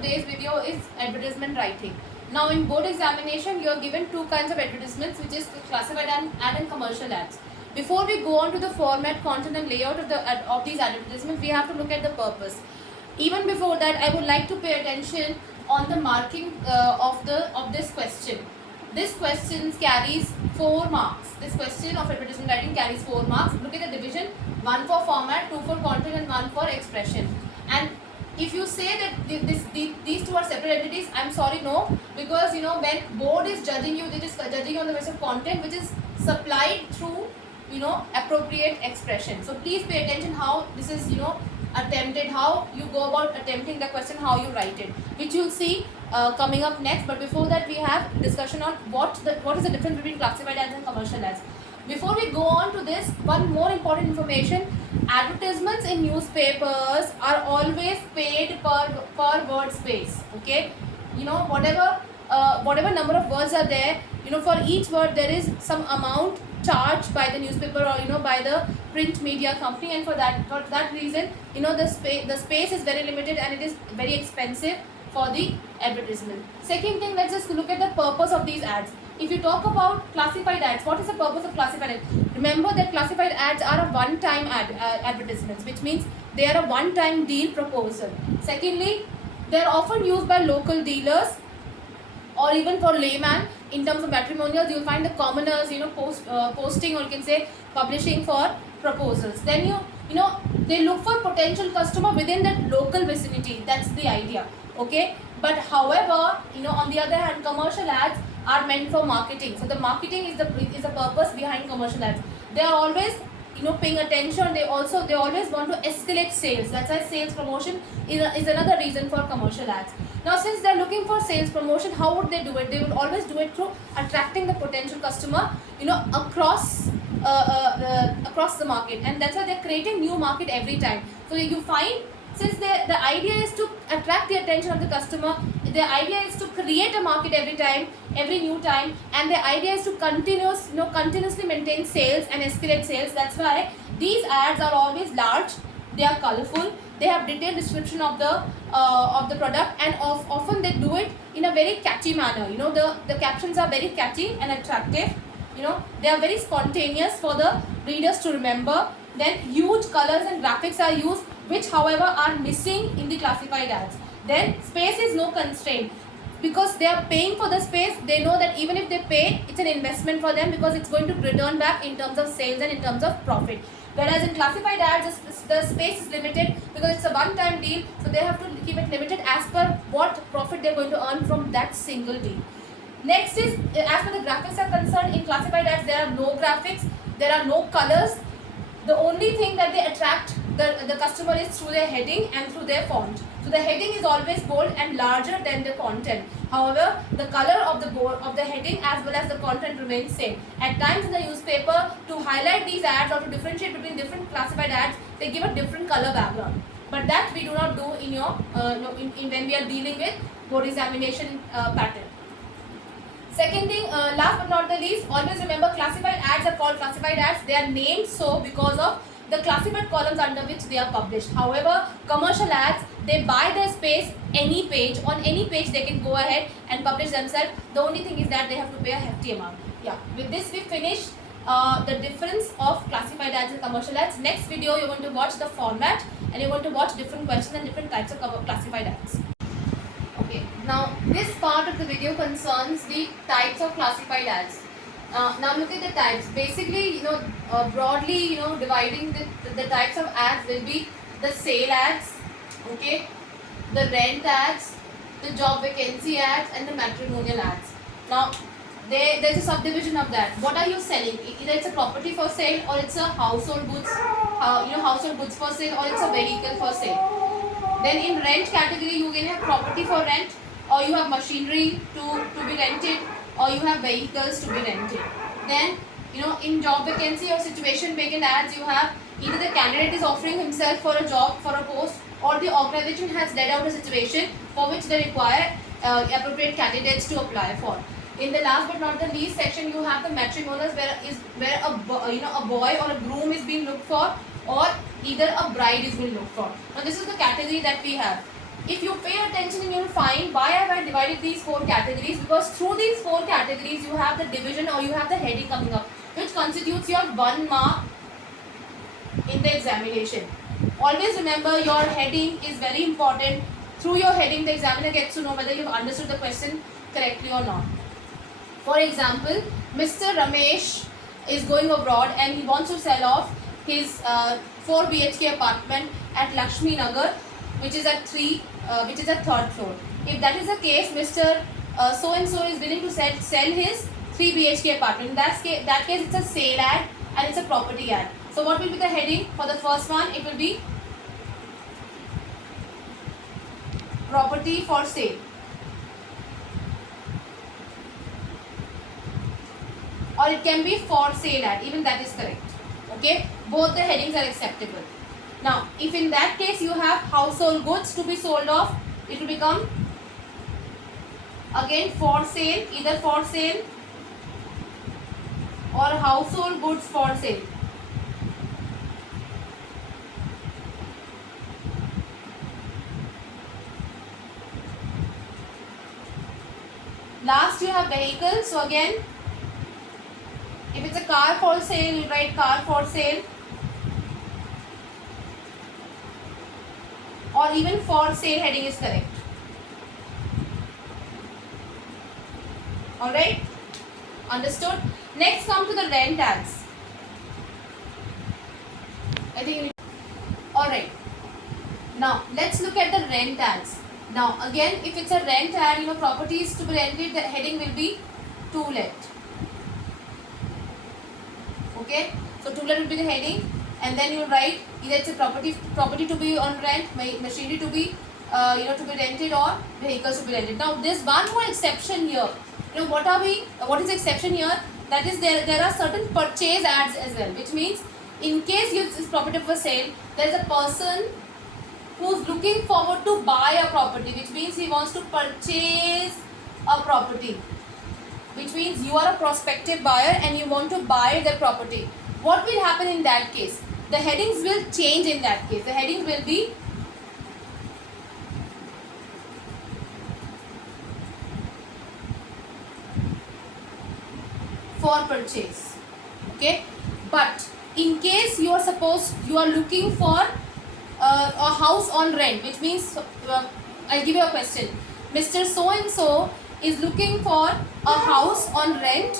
today's video is advertisement writing. Now in board examination you are given two kinds of advertisements, which is classified ad and commercial ads. Before we go on to the format, content and layout of these advertisements, we have to look at the purpose. Even before that, I would like to pay attention on the marking of this question. This question carries 4 marks. This question of advertisement writing carries 4 marks. Look at the division: 1 for format, 2 for content and 1 for expression. And if you say that these two are separate entities, I'm sorry, no, because when board is judging you, they just judging you on the basis of content which is supplied through appropriate expression. So please pay attention how this is attempted, how you go about attempting the question, how you write it, which you'll see coming up next. But before that, we have discussion on what is the difference between classified ads and commercial ads. Before we go on to this, one more important information: advertisements in newspapers are always paid per word space. Okay, whatever number of words are there, for each word there is some amount charged by the newspaper or by the print media company, and for that reason the space is very limited and it is very expensive for the advertisement. Second thing, let's just look at the purpose of these ads. If you talk about classified ads, what is the purpose of classified ads? Remember that classified ads are a one-time advertisements, which means they are a one-time deal proposal. Secondly, they are often used by local dealers or even for layman. In terms of matrimonials, you will find the commoners posting, or you can say publishing for proposals. Then they look for potential customer within that local vicinity. That's the idea. Okay, but however, on the other hand, commercial ads are meant for marketing. So the marketing is the purpose behind commercial ads. They are always paying attention. They always want to escalate sales. That's why sales promotion is another reason for commercial ads. Now, since they're looking for sales promotion, how would they do it? They would always do it through attracting the potential customer across the market, and that's why they're creating new market every time. So you find, since the idea is to attract the attention of the customer, the idea is to create a market every new time, and the idea is to continuously maintain sales and escalate sales. That's why these ads are always large, they are colorful, they have detailed description of the product, and often they do it in a very catchy manner. The captions are very catchy and attractive. They are very spontaneous for the readers to remember. Then huge colors and graphics are used, which however are missing in the classified ads. Then space is no constraint, because they are paying for the space. They know that even if they pay, it's an investment for them, because it's going to return back in terms of sales and in terms of profit. Whereas in classified ads, the space is limited because it's a one-time deal, so they have to keep it limited as per what profit they're going to earn from that single deal. Next is, as per the graphics are concerned, in classified ads there are no graphics, there are no colors. The only thing that they attract the customer is through their heading and through their font. So the heading is always bold and larger than the content. However, the color of the heading as well as the content remains same. At times in the newspaper, to highlight these ads or to differentiate between different classified ads, they give a different color background. But that we do not do in when we are dealing with board examination pattern. Second thing, last but not the least, always remember classified ads are called classified ads. They are named so because of the classified columns under which they are published. However, commercial ads, they buy their space any page. On any page they can go ahead and publish themselves. The only thing is that they have to pay a hefty amount. Yeah, with this we finish the difference of classified ads and commercial ads. Next video you're going to watch the format, and you're going to watch different questions and different types of classified ads. Okay, now this part of the video concerns the types of classified ads. Now look at the types. Basically, broadly, dividing the types of ads will be the sale ads, okay, the rent ads, the job vacancy ads, and the matrimonial ads. Now, there's a subdivision of that. What are you selling? Either it's a property for sale, or it's a household goods, household goods for sale, or it's a vehicle for sale. Then in rent category, you can have property for rent, or you have machinery to be rented, or you have vehicles to be rented. Then, in job vacancy or situation vacant ads, you have either the candidate is offering himself for a job, for a post, or the organization has laid out a situation for which they require appropriate candidates to apply for. In the last but not the least section, you have the matrimonials, where a boy or a groom is being looked for, or either a bride is being looked for. Now this is the category that we have. If you pay attention, you will find why have I divided these 4 categories, because through these 4 categories you have the division or you have the heading coming up, which constitutes your 1 mark in the examination. Always remember your heading is very important. Through your heading the examiner gets to know whether you've understood the question correctly or not. For example, Mr. Ramesh is going abroad and he wants to sell off his 4 BHK apartment at Lakshmi Nagar, which is at 3rd floor. If that is the case, Mr. So and so is willing to sell his 3 BHK apartment. In that case, it's a sale ad and it's a property ad. So what will be the heading for the first one? It will be property for sale. Or it can be for sale ad, even that is correct. Okay, both the headings are acceptable. Now, if in that case you have household goods to be sold off, it will become again for sale, either for sale or household goods for sale. Last you have vehicles, so again if it's a car for sale, you write car for sale, or even for sale heading is correct. Alright, understood? Next come to the rent ads. I think you need. Alright, now let's look at the rent ads. Now again, if it's a rent ad, properties to be rented, the heading will be to let. Okay, so to let will be the heading, and then you write either it's a property to be on rent, machinery to be to be rented, or vehicles to be rented. Now there's one more exception here. What is the exception here? That is there are certain purchase ads as well, which means in case it's property for sale, there is a person who's looking forward to buy a property, which means he wants to purchase a property, which means you are a prospective buyer and you want to buy the property. What will happen in that case? The headings will change in that case. The headings will be for purchase. Okay, but in case you are looking for a house on rent, which means I'll give you a question. Mr. So and so is looking for a house on rent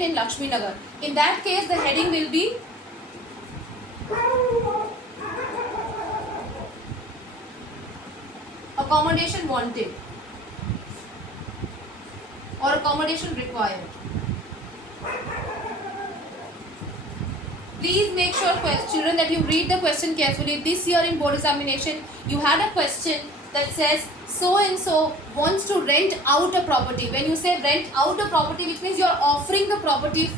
in Lakshmi Nagar. In that case, the heading will be accommodation wanted or accommodation required. Please make sure, children, that you read the question carefully. This year in board examination, you had a question that says so and so wants to rent out a property. When you say rent out a property, which means you are offering the property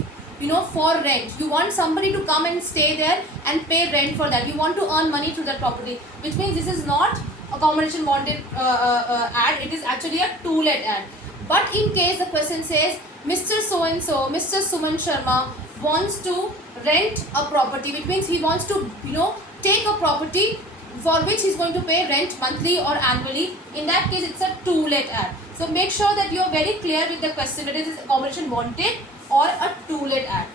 for rent. You want somebody to come and stay there and pay rent for that. You want to earn money through that property, which means this is not accommodation wanted ad. It is actually a to-let ad. But in case the question says Mr. So and so, Mr. Suman Sharma wants to rent a property, which means he wants to take a property for which he is going to pay rent monthly or annually. In that case, it's a to-let ad. So make sure that you are very clear with the question whether it is accommodation wanted or a to-let ad.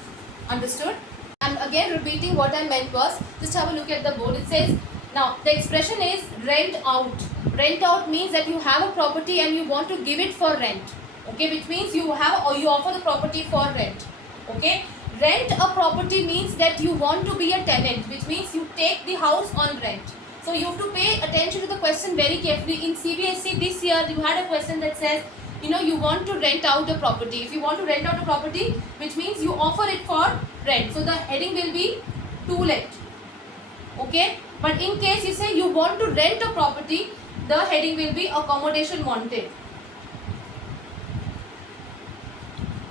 Understood? And again repeating what I meant was, just have a look at the board. It says, now the expression is rent out. Rent out means that you have a property and you want to give it for rent. Okay, which means you offer the property for rent. Okay, rent a property means that you want to be a tenant, which means you take the house on rent. So you have to pay attention to the question very carefully. In CBSE this year, you had a question that says, you want to rent out a property. If you want to rent out a property, which means you offer it for rent. So the heading will be to let. Okay, but in case you say you want to rent a property, the heading will be accommodation wanted.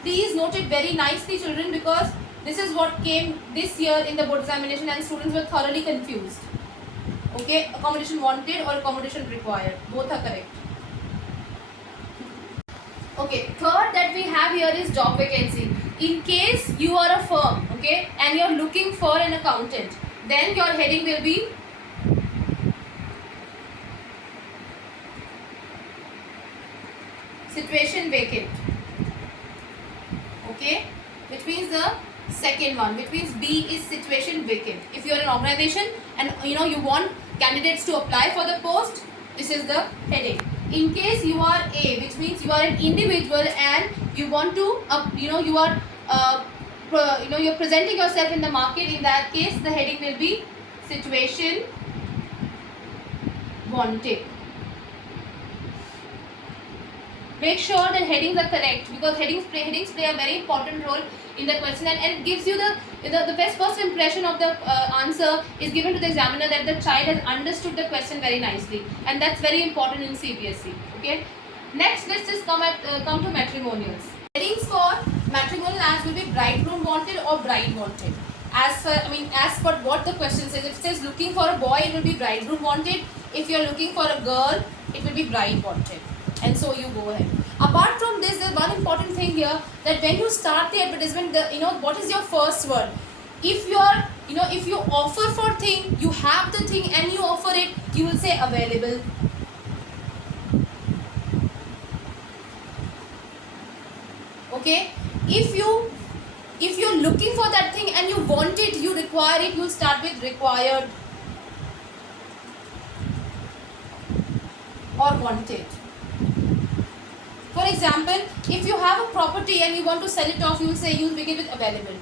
Please note it very nicely, children, because this is what came this year in the board examination and students were thoroughly confused. Okay, accommodation wanted or accommodation required, both are correct. Okay, third that we have here is job vacancy. In case you are a firm, okay, and you are looking for an accountant, then your heading will be situation vacant. Okay, which means the second one, which means B is situation vacant. If you are an organization and you want candidates to apply for the post, this is the heading. In case you are A, which means you are an individual and you want to you are you're presenting yourself in the market. In that case, the heading will be situation wanted. Make sure that headings are correct, because headings play a very important role in the question, and it gives you the first impression of the answer is given to the examiner, that the child has understood the question very nicely, and that's very important in CBSE. Okay. Next, let's just come to matrimonials. Headings for matrimonial ads will be bridegroom wanted or bride wanted. As per what the question says. If it says looking for a boy, it will be bridegroom wanted. If you are looking for a girl, it will be bride wanted. And so you go ahead. Apart from this, there's one important thing here, that when you start the advertisement, what is your first word? If you are, if you offer for thing, you have the thing and you offer it, you will say available. Okay. If you're looking for that thing and you want it, you require it, you'll start with required or wanted. For example, if you have a property and you want to sell it off, you will begin with available.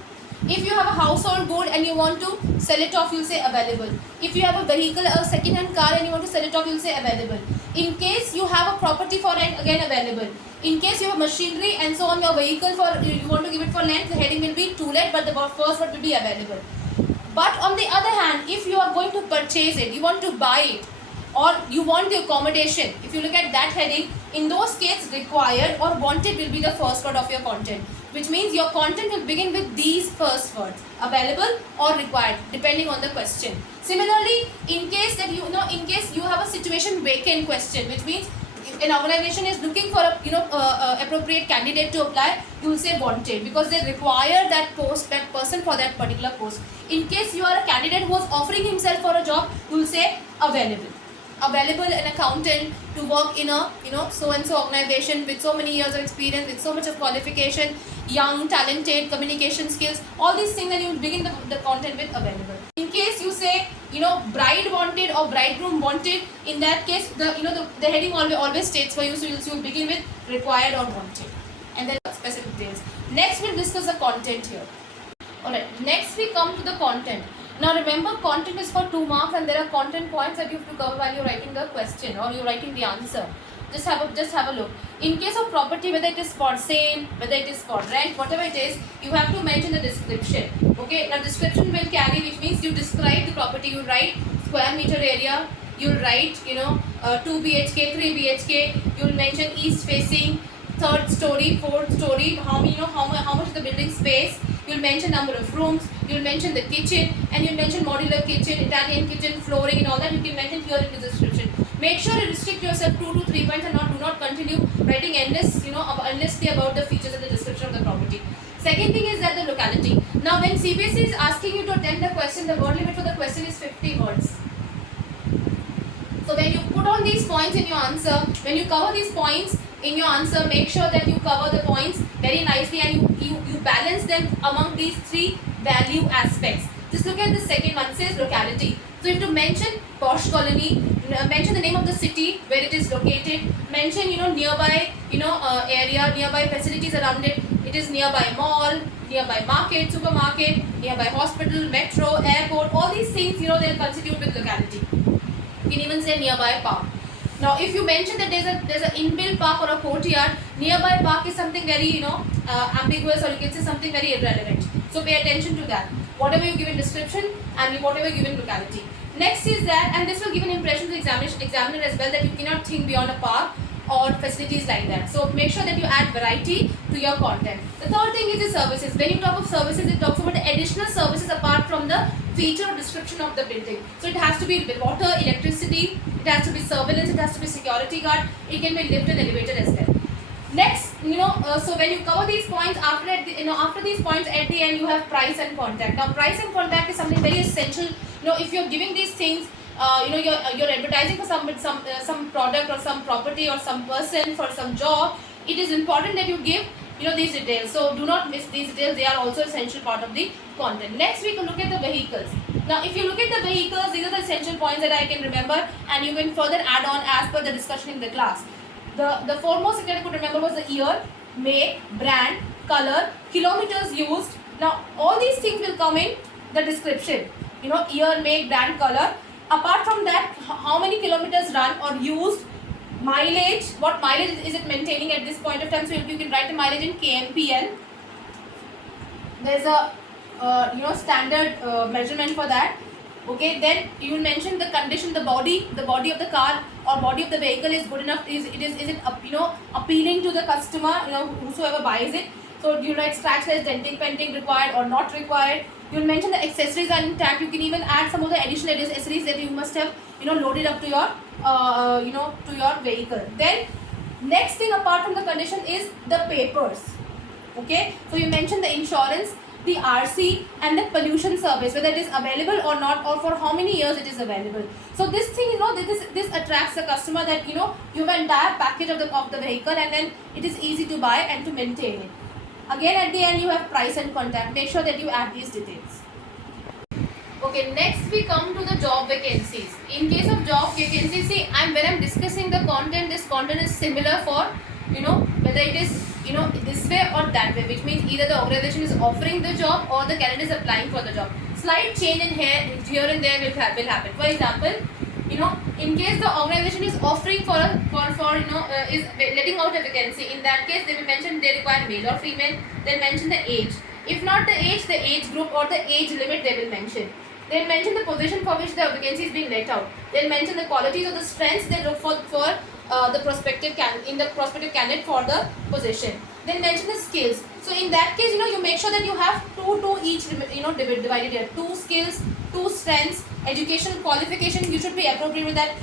If you have a household good and you want to sell it off, you will say available. If you have a vehicle, a second-hand car, and you want to sell it off, you will say available. In case you have a property for rent, again available. In case you have machinery and so on, your vehicle you want to give it for rent, the heading will be to let, but the first word will be available. But on the other hand, if you are going to purchase it, you want to buy it, or you want the accommodation, if you look at that heading, in those cases required or wanted will be the first word of your content, which means your content will begin with these first words, available or required, depending on the question. Similarly, in case that in case you have a situation vacant question, which means an organization is looking for a appropriate candidate to apply, you will say wanted, because they require that person for that particular post. In case you are a candidate who is offering himself for a job, you will say available. Available an accountant to work in a so and so organization with so many years of experience, with so much of qualification, young, talented, communication skills, all these things, and you will begin the content with available. In case you say bride wanted or bridegroom wanted, in that case the heading always states for you, so you will begin with required or wanted, and then specific details. Next we'll discuss the content here. Alright, next we come to the content. Now remember, content is for 2 marks, and there are content points that you have to cover while you're writing the question or you're writing the answer. Just have a look. In case of property, whether it is for sale, whether it is for rent, whatever it is, you have to mention the description. Okay, now description will carry, which means you describe the property. You write square meter area, you'll write 2 BHK, 3 BHK, you'll mention east facing, 3rd story, 4th story, how much is the building space, you'll mention number of rooms, you'll mention the kitchen, and you'll mention modular kitchen, Italian kitchen, flooring, and all that you can mention here in the description. Make sure you restrict yourself 2 to 3 points and do not continue writing endlessly about the features in the description of the property. Second thing is that the locality. Now when CBSE is asking you to attempt the question, the word limit for the question is 50 words. So when you put on these points in your answer, when you cover these points in your answer, make sure that you cover the points very nicely and you balance them among these 3 value aspects. Just look at the second one, it says locality. So you have to mention posh colony, mention the name of the city where it is located, mention nearby area, nearby facilities around it. It is nearby mall, nearby market, supermarket, nearby hospital, metro, airport. All these things they are constituted with locality. You can even say nearby park. Now if you mention that there's an inbuilt park or a courtyard, nearby park is something very ambiguous, or you can say something very irrelevant. So pay attention to that. Whatever you give in description and whatever you give in locality. Next is that, and this will give an impression to the examiner as well, that you cannot think beyond a park or facilities like that. So make sure that you add variety to your content. The third thing is the services. When you talk of services, it talks about the additional services apart from the feature or description of the building. So it has to be water, electricity, it has to be surveillance, it has to be security guard, it can be lift and elevator as well. Next, so when you cover these points, after these points at the end, you have price and contact. Now price and contact is something very essential. If you're giving these things, you're advertising for some product or some property or some person for some job, it is important that you give these details. So do not miss these details. They are also essential part of the content. Next we can look at the vehicles. Now if you look at the vehicles, these are the essential points that I can remember, and you can further add on as per the discussion in the class. The foremost thing that I could remember was the year, make, brand, color, kilometers used. Now all these things will come in the description. Year, make, brand, color. Apart from that, how many kilometers run or used, mileage, what mileage is it maintaining at this point of time. So you can write the mileage in kmpl. There's a standard measurement for that. Okay, then you will mention the condition, the body of the car or body of the vehicle is good enough. Is it appealing to the customer, whosoever buys it. So you write scratch less, denting, painting required or not required. You will mention the accessories are intact. You can even add some of the additional accessories that you must have loaded up to your to your vehicle. Then next thing apart from the condition is the papers. Okay, so you mention the insurance, the RC and the pollution service, whether it is available or not, or for how many years it is available. So this thing, this attracts the customer that you have an entire package of the vehicle, and then it is easy to buy and to maintain it. Again at the end you have price and contact. Make sure that you add these details. Okay, next we come to the job vacancies. In case of job vacancies, see, when I'm discussing the content, this content is similar for whether it is this way or that way, which means either the organization is offering the job or the candidate is applying for the job. Slight change in here and there will happen. For example, in case the organization is offering is letting out a vacancy, in that case they will mention they require male or female. They'll mention the age. If not the age group or the age limit they will mention. They'll mention the position for which the vacancy is being let out. They'll mention the qualities or the strengths they look for the prospective candidate for the position. Then mention the skills. So in that case, you make sure that you have two each, divided here. 2 skills, 2 strengths, education, qualification. You should be appropriate with that.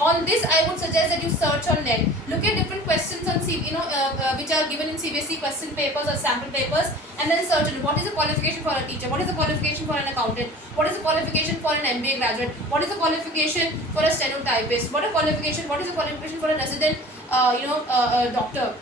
On this, I would suggest that you search on net. Look at different questions on which are given in CBSE question papers or sample papers, and then search on what is the qualification for a teacher, what is the qualification for an accountant, what is the qualification for an MBA graduate, what is the qualification for a stenotypist, what is the qualification for an resident, doctor,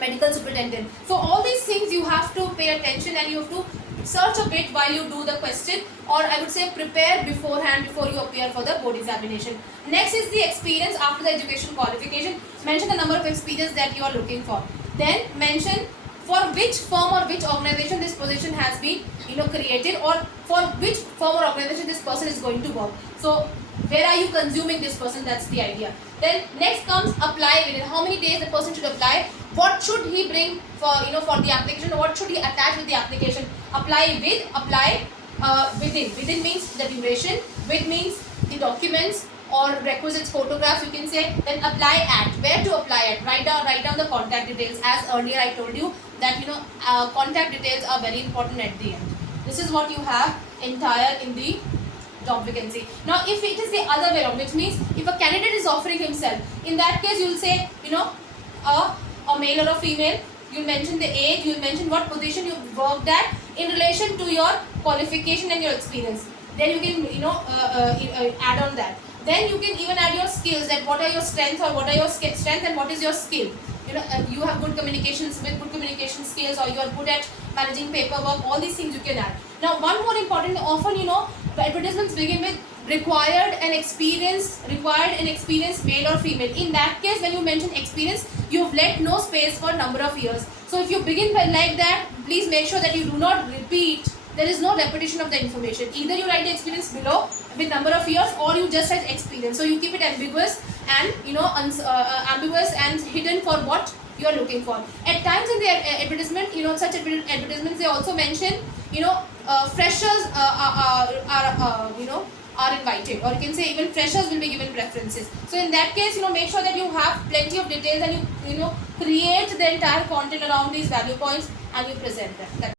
medical superintendent. So all these things you have to pay attention, and you have to search a bit while you do the question, or I would say prepare beforehand before you appear for the board examination. Next is the experience after the education qualification. Mention the number of experience that you are looking for. Then mention for which firm or which organization this position has been created, or for which firm or organization this person is going to work. So where are you consuming this person? That's the idea. Then next comes apply within. How many days the person should apply? What should he bring for for the application? What should he attach with the application? Apply with, apply within. Within means the duration. With means the documents or requisites, photographs you can say. Then apply at. Where to apply at? Write down the contact details. As earlier I told you that contact details are very important at the end. This is what you have entire in the job vacancy. Now if it is the other way around, which means if a candidate is offering himself, in that case you will say a male or a female. You mention the age, you mention what position you worked at in relation to your qualification and your experience. Then you can add on that. Then you can even add your skills, that what are your strengths or what are your strengths and what is your skill. You have good communications with good communication skills, or you are good at managing paperwork. All these things you can add. Now one more important, often the advertisements begin with required and experienced male or female. In that case, when you mention experience, you have left no space for number of years. So if you begin like that, please make sure that you do not repeat. There is no repetition of the information. Either you write the experience below with number of years, or you just write experience. So you keep it ambiguous and ambiguous and hidden for what you are looking for. At times in the advertisement, such advertisements, they also mention freshers are invited, or you can say even freshers will be given preferences. So in that case, make sure that you have plenty of details, and you create the entire content around these value points and you present them.